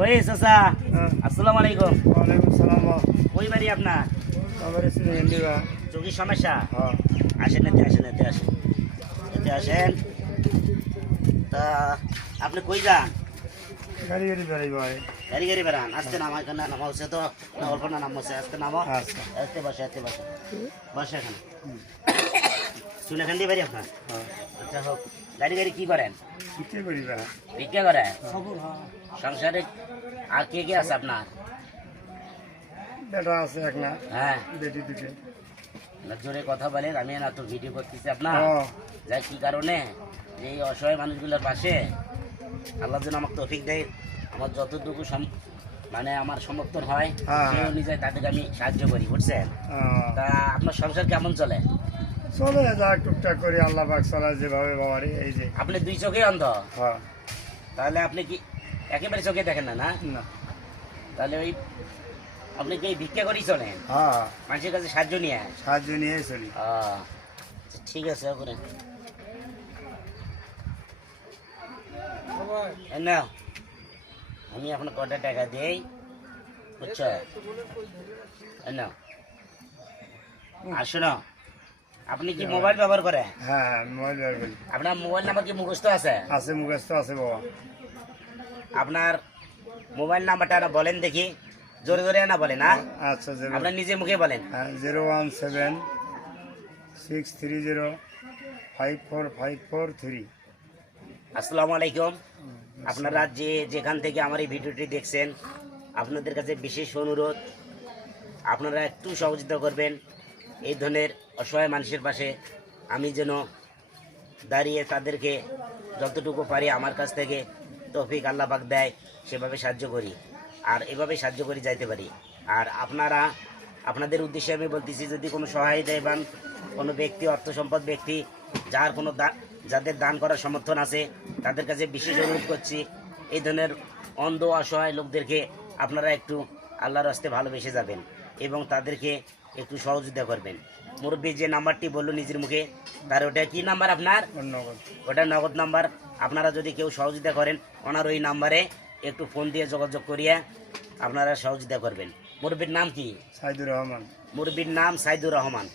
ওই চাচা আসসালামু আলাইকুম। ওয়ালাইকুম সালাম। ওই বাড়ি আপনার আমার সিনেন্ডিবা চোখের সমস্যা? হ্যাঁ আসেন এতে আসেন। তা আপনি কই যান? গাড়ি গাড়ি বেড়াই ভাই। গাড়ি বেড়ান। আজকে নামা এখানে নামা হচ্ছে তো অল্প না নাম হচ্ছে আজকে নামা। আচ্ছা আজকে বসে এখানে শুনে এখান দিয়ে বাড়ি আপনার? হ্যাঁ আচ্ছা হোক। গাড়ি কি করেন? কিতে করি বেড়া ভিক্ষা করে? সংসারে আর কে কে আছে আপনার? বেটা আছে এক না হ্যাঁ বেটি দুটো। জোরে কথা বলেন, আমি না তো ভিডিও করতেছি আপনার। ও যাই কি কারণে যে এই অসহায় মানুষগুলোর পাশে আল্লাহ যেন আমাকে তৌফিক দেয়, আমার যতটুকু মানে আমার সমর্থন হয় হ্যাঁ, সেই হ্যাঁ। অনুযায়ী তাদেরকে আমি সাহায্য করি, বুঝছেন? আহ, তা আপনার সংসার কেমন চলে? চলে যা টুকটাক করি আল্লাহ পাক চলায় যেভাবে বাবারে এই যে। আপনি দুই চোখে অন্ধ? হ্যাঁ তাহলে আপনি কি একেবারে চোখে দেখেন না? না না তাহলে ওই আপনি কি এই ভিক্ষা করেই চলেন? হ্যাঁ মানুষের কাছে সাহায্য নিয়ে? সাহায্য নিয়ে চলি। আচ্ছা, ঠিক আছে করে না আমি এখন কটা টাকা দেই, বুঝছো? না আসো না, আপনি কি মোবাইল ব্যবহার করেন? হ্যাঁ হ্যাঁ মোবাইল বের করি। আপনার মোবাইল নাম্বার কি মুখস্থ আছে? আছে মুখস্থ আছে বাবা। আপনার মোবাইল নাম্বারটা না বলেন দেখি, জোরে জোরে না বলেন। না আচ্ছা আপনার নিজে মুখে বলেন। 01763054543। আসসালামু আলাইকুম। আপনারা যেখান থেকে আমার এই ভিডিওটি দেখছেন, আপনাদের কাছে বিশেষ অনুরোধ, আপনারা একটু সহযোগিতা করবেন এই ধরনের অসহায় মানুষের পাশে। আমি যেন দাঁড়িয়ে তাদেরকে যতটুকু পারি আমার কাছ থেকে তৌফিক আল্লাহ পাক দেয় সেভাবে সাহায্য করি, আর এভাবে সাহায্য করে যাইতে পারি। আর আপনাদের উদ্দেশ্যে আমি বলতেছি, যদি কোনো সহায়তায় পান কোনো ব্যক্তি, অর্থ সম্পদ ব্যক্তি, যাদের দান করার সমর্থন আছে, তাদের কাছে বিশেষ অনুরোধ করছি, এই ধরনের অন্ধ অসহায় লোকদেরকে আপনারা একটু আল্লাহর রাস্তায় ভালোবেসে যাবেন এবং তাদেরকে একটু সহযোগিতা করবেন। মুরব্বী যে নাম্বারটি বললো নিজের মুখে, তার ওটা কি নাম্বার আপনার? ওটা নগদ নাম্বার। আপনারা যদি কেউ সহযোগিতা করেন, ওনার ওই নাম্বারে একটু ফোন দিয়ে যোগাযোগ করিয়া আপনারা সহযোগিতা করবেন। মুরব্বীর নাম কি? সাইদুর রহমান। মুরব্বীর নাম সাইদুর রহমান।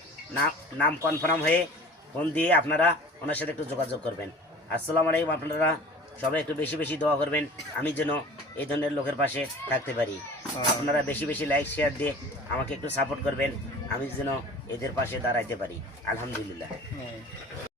নাম কনফার্ম হয়ে ফোন দিয়ে আপনারা ওনার সাথে একটু যোগাযোগ করবেন। আসসালামু আলাইকুম। আপনারা সবাই একটু বেশি দোয়া করবেন, আমি যেন এই ধরনের লোকের পাশে থাকতে পারি। আপনারা বেশি লাইক শেয়ার দিয়ে আমাকে একটু সাপোর্ট করবেন, আমি যেন এদের পাশে দাঁড়াইতে পারি। আলহামদুলিল্লাহ।